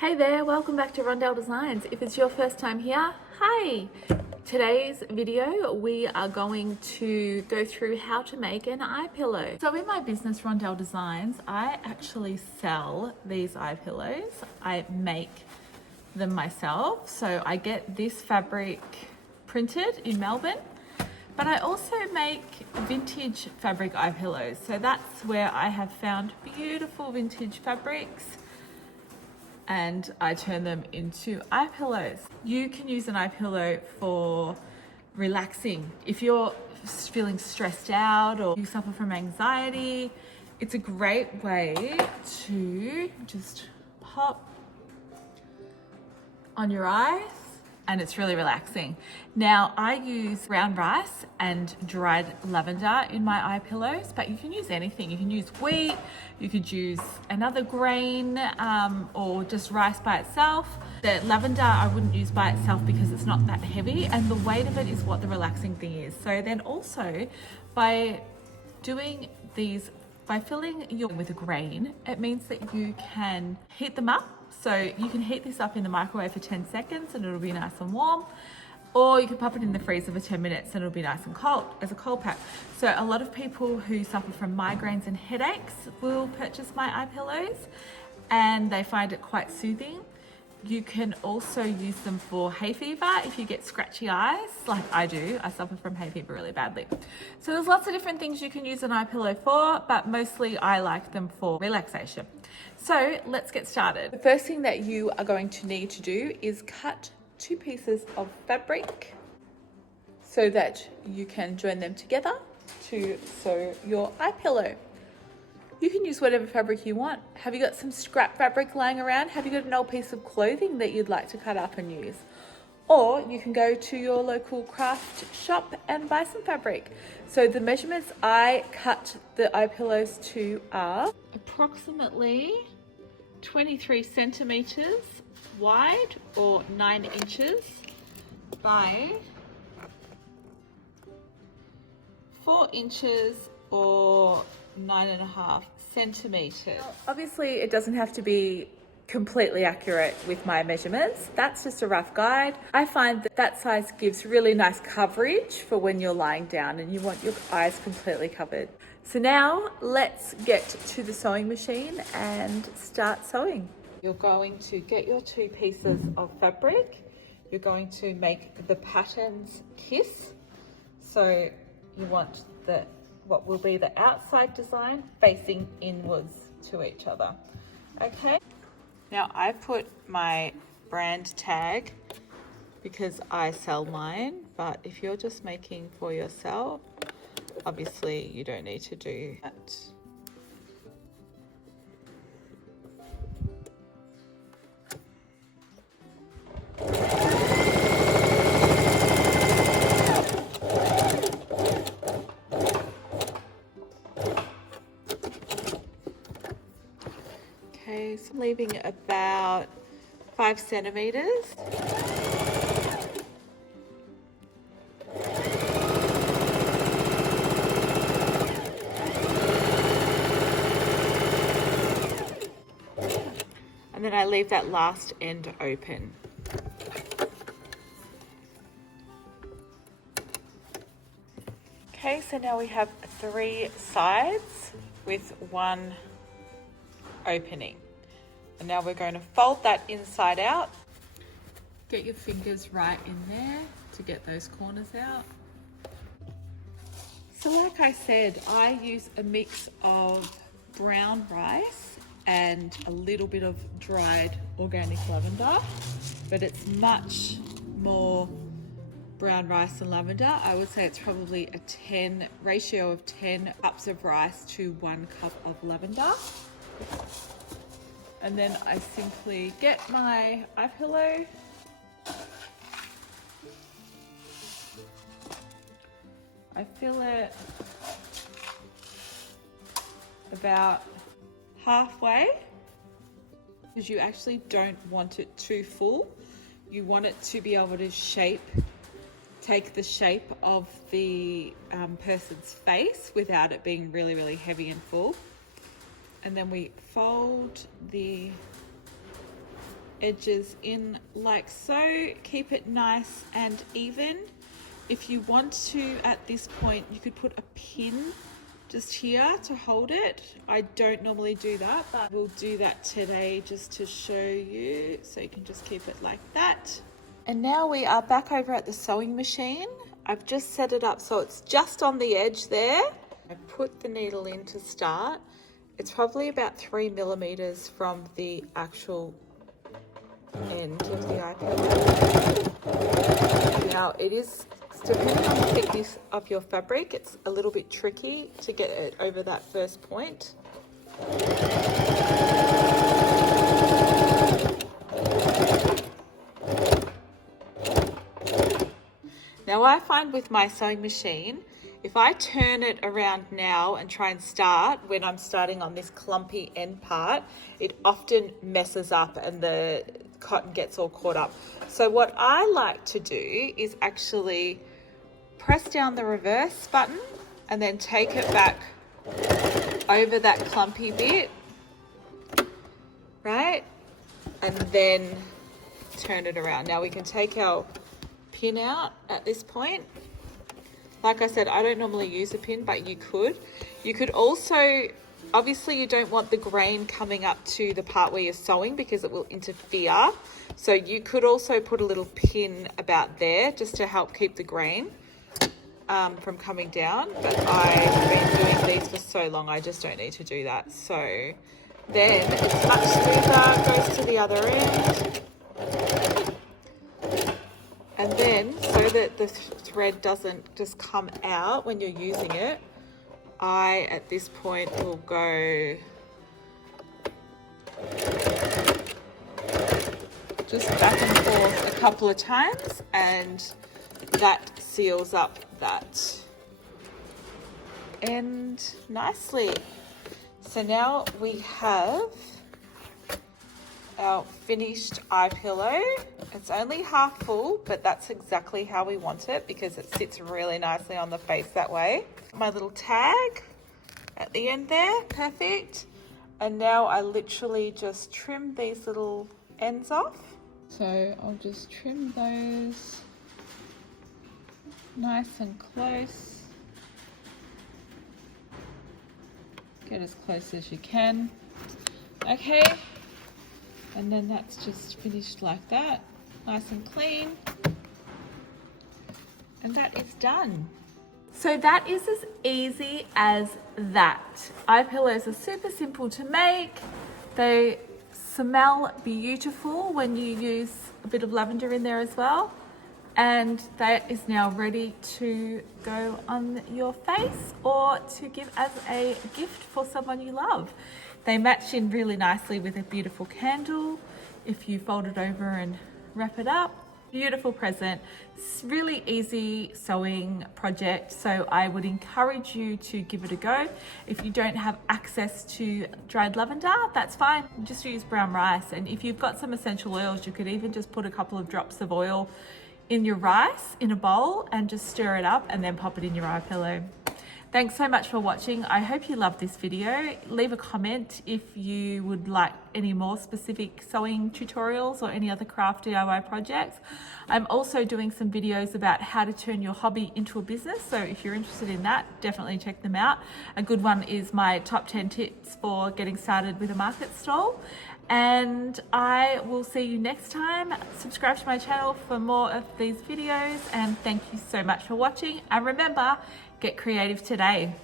Hey there, welcome back to Rondell Designs. If it's your first time here, hi! Today's video, we are going to go through how to make an eye pillow. So in my business, Rondell Designs, I actually sell these eye pillows. I make them myself. So I get this fabric printed in Melbourne, but I also make vintage fabric eye pillows. So that's where I have found beautiful vintage fabrics and I turn them into eye pillows. You can use an eye pillow for relaxing. If you're feeling stressed out or you suffer from anxiety, it's a great way to just pop on your eyes and it's really relaxing. Now, I use brown rice and dried lavender in my eye pillows, but you can use anything. You can use wheat, you could use another grain, or just rice by itself. The lavender I wouldn't use by itself because it's not that heavy, and the weight of it is what the relaxing thing is. So then also, by doing these, by filling your with a grain, it means that you can heat them up. So you can heat this up in the microwave for 10 seconds and it'll be nice and warm. Or you can pop it in the freezer for 10 minutes and it'll be nice and cold as a cold pack. So a lot of people who suffer from migraines and headaches will purchase my eye pillows and they find it quite soothing. You can also use them for hay fever if you get scratchy eyes, like I do. I suffer from hay fever really badly. So there's lots of different things you can use an eye pillow for, but mostly I like them for relaxation. So let's get started. The first thing that you are going to need to do is cut 2 pieces of fabric so that you can join them together to sew your eye pillow. You can use whatever fabric you want. Have you got some scrap fabric lying around? Have you got an old piece of clothing that you'd like to cut up and use? Or you can go to your local craft shop and buy some fabric. So the measurements I cut the eye pillows to are approximately 23 centimeters wide or 9 inches by 4 inches or 9.5 centimeters. Obviously, it doesn't have to be completely accurate with my measurements. That's just a rough guide. I find that that size gives really nice coverage for when you're lying down and you want your eyes completely covered. So now let's get to the sewing machine and start sewing. You're going to get your 2 pieces of fabric. You're going to make the patterns kiss. So you want what will be the outside design facing inwards to each other. Okay. Now I put my brand tag because I sell mine, but if you're just making for yourself, obviously you don't need to do that. Okay, so I'm leaving about 5 centimeters. And then I leave that last end open. Okay, so now we have 3 sides with 1 opening. And now we're going to fold that inside out. Get your fingers right in there to get those corners out. So like I said, I use a mix of brown rice and a little bit of dried organic lavender, but it's much more brown rice and lavender. I would say it's probably a ratio of 10 cups of rice to 1 cup of lavender. And then I simply get my eye pillow, I fill it about halfway because you actually don't want it too full. You want it to be able to take the shape of the person's face without it being really, really heavy and full. And then we fold the edges in like so. Keep it nice and even. If you want to, at this point, you could put a pin just here to hold it. I don't normally do that, but we'll do that today just to show you. So you can just keep it like that. And now we are back over at the sewing machine. I've just set it up so it's just on the edge there. I put the needle in to start. It's probably about 3 millimeters from the actual end of the eye pin. Now it is, depending on the thickness of your fabric, it's a little bit tricky to get it over that first point. Now I find with my sewing machine, if I turn it around now and try and start when I'm starting on this clumpy end part, it often messes up and the cotton gets all caught up. So what I like to do is actually press down the reverse button and then take it back over that clumpy bit, right? And then turn it around. Now we can take our pin out at this point. Like I said, I don't normally use a pin, but you could. You could also, obviously you don't want the grain coming up to the part where you're sewing because it will interfere. So you could also put a little pin about there just to help keep the grain from coming down. But I've been doing these for so long, I just don't need to do that. So then it's much smoother, goes to the other end. And then, so that the thread doesn't just come out when you're using it, I, at this point, will go just back and forth a couple of times, and that seals up that end nicely. So now we have our finished eye pillow. It's only half full, but that's exactly how we want it because it sits really nicely on the face that way. My little tag at the end there, perfect. And now I literally just trim these little ends off. So I'll just trim those nice and close. Get as close as you can. Okay. And then that's just finished like that, nice and clean. And that is done. So that is as easy as that. Eye pillows are super simple to make. They smell beautiful when you use a bit of lavender in there as well. And that is now ready to go on your face or to give as a gift for someone you love. They match in really nicely with a beautiful candle if you fold it over and wrap it up. Beautiful present. It's really easy sewing project, so I would encourage you to give it a go. If you don't have access to dried lavender, that's fine. Just use brown rice, and if you've got some essential oils, you could even just put a couple of drops of oil in your rice in a bowl and just stir it up and then pop it in your eye pillow. Thanks so much for watching. I hope you loved this video. Leave a comment if you would like any more specific sewing tutorials or any other craft DIY projects. I'm also doing some videos about how to turn your hobby into a business. So if you're interested in that, definitely check them out. A good one is my top 10 tips for getting started with a market stall. And I will see you next time. Subscribe to my channel for more of these videos, and thank you so much for watching. And remember, get creative today.